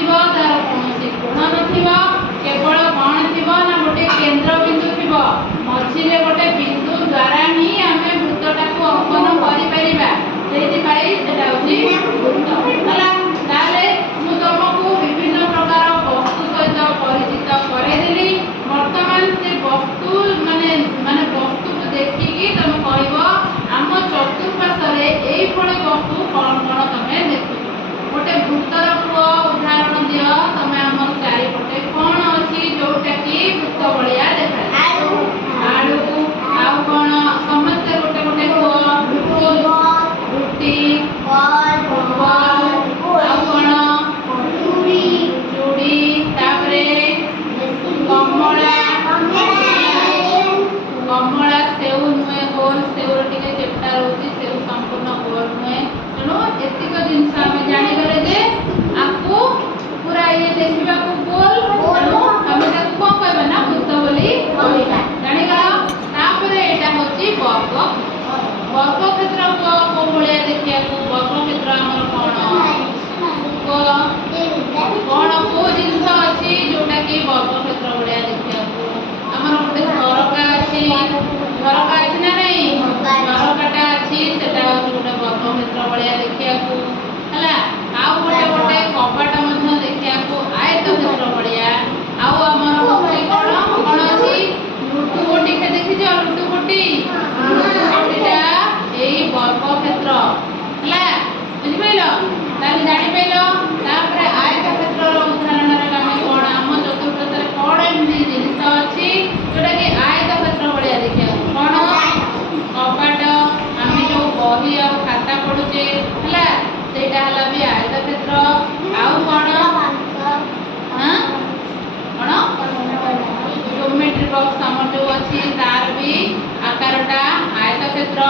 नथिबो तार कोनोसी कोण नथिबो केवल कोन थिबो ना गोटे केंद्र बिंदु थिबो मझिरे गोटे बिंदु द्वारा ही आमे वृत्तटा को अंकन करि परिबा सेति पाई सेटा होची वृत्त हला ताले मु तुमको विभिन्न प्रकार वस्तु सहित परिचित करे देली वर्तमान से वस्तु माने माने वस्तु को देखिकी तुम कहबो आम चतुर्पार्श्वे एई भली वस्तु कोन कोन तमे देखु गोटे वृत्तर उदाहरण दियो तमे आम चारिपटे कोन अछि जोटा कि वृत्त भलिया देखा आलू आउ कोन समस्त गोटे गोटे को रुटी बॉल आउ कोन चूड़ी तापरे कमला कमला सेउ नुए गोल सेउ टिके चेप्टा रहउची सेउ संपूर्ण गोल नुए तेणु एतिक जिनस आमे जानि गले जे आपको पूरा ये देखिबा को गोल तेणु आमे ताको कोन कहबा ना वृत्त बोली कहबा जानि गलो तापरे एटा होची वर्ग क्षेत्र को भलिया देखिया को वर्ग क्षेत्र हमर कोन को जिनस अछि जोटा कि वर्ग क्षेत्र भलिया देखिया को हमर गोटे झरका अछि ना नहीं झरकाटा अछि सेटा होची गोटे वर्ग क्षेत्र भलिया देखिया को हला आउ गोटे गोटे कपाट मध्य देखिया को आयत क्षेत्र भलिया आउ हमर होची कोन अछि लुटु गोटी के देखि जे लुटु गोटीटा एई वर्ग क्षेत्र हला बुझि पाइलो ताले जानि पाइलो तापर आयत क्षेत्र रो उदाहरण रे हम कोन हम चतुर्पार्श्वे कोन एमनी जिनिस अछि जोटा कि आयत क्षेत्र भलिया देखिया कोन कपाट आमे जो बही आ खाता पढुचे हला सेटा हला भी आयत क्षेत्र आउ कोन हां कोन ज्योमेट्री बॉक्स हमर जो अछि तार भी आकारटा आयत क्षेत्र